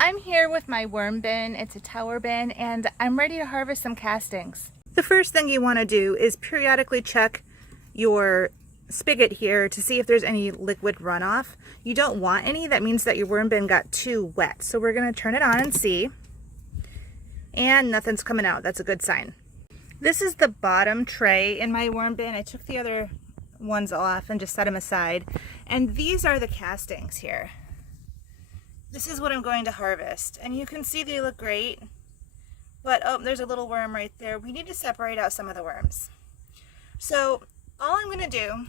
I'm here with my worm bin. It's a tower bin, and I'm ready to harvest some castings. The first thing you want to do is periodically check your spigot here to see if there's any liquid runoff. You don't want any. That means that your worm bin got too wet. So we're going to turn it on and see. And nothing's coming out. That's a good sign. This is the bottom tray in my worm bin. I took the other ones off and just set them aside. And these are the castings here. This is what I'm going to harvest. And you can see they look great. But, oh, there's a little worm right there. We need to separate out some of the worms. So, all I'm going to do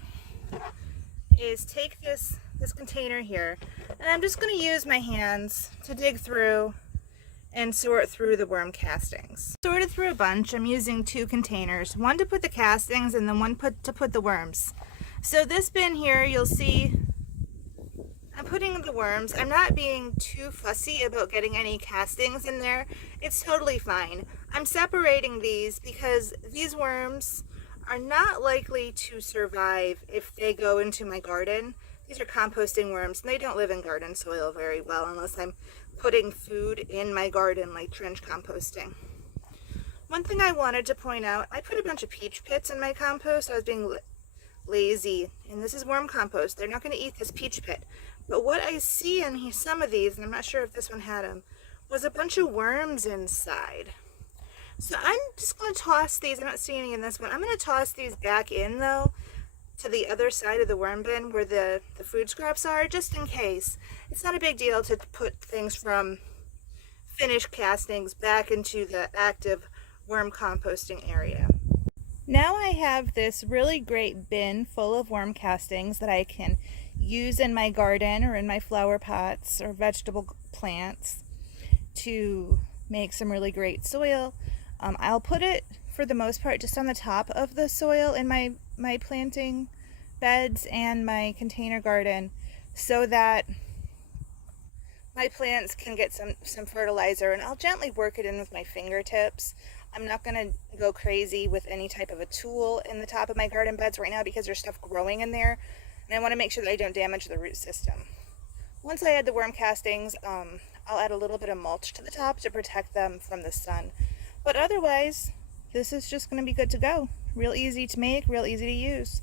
is take this container here, and I'm just going to use my hands to dig through and sort through the worm castings. Sorted through a bunch. I'm using 2 containers, one to put the castings and then one to put the worms. So this bin here, you'll see I'm putting the worms. I'm not being too fussy about getting any castings in there. It's totally fine. I'm separating these because these worms are not likely to survive if they go into my garden. These are composting worms, and they don't live in garden soil very well unless I'm putting food in my garden, like trench composting. One thing I wanted to point out, I put a bunch of peach pits in my compost. I was being lazy, and this is worm compost. They're not going to eat this peach pit. But what I see in some of these, and I'm not sure if this one had them, was a bunch of worms inside. So I'm just going to toss these. I'm not seeing any in this one. I'm going to toss these back in, though, to the other side of the worm bin where the food scraps are, just in case. It's not a big deal to put things from finished castings back into the active worm composting area. Now I have this really great bin full of worm castings that I can use in my garden or in my flower pots or vegetable plants to make some really great soil. I'll put it, for the most part, just on the top of the soil in my planting beds and my container garden so that my plants can get some fertilizer, and I'll gently work it in with my fingertips. I'm not going to go crazy with any type of a tool in the top of my garden beds right now because there's stuff growing in there, and I want to make sure that I don't damage the root system. Once I add the worm castings, I'll add a little bit of mulch to the top to protect them from the sun. But otherwise, this is just going to be good to go. Real easy to make, real easy to use.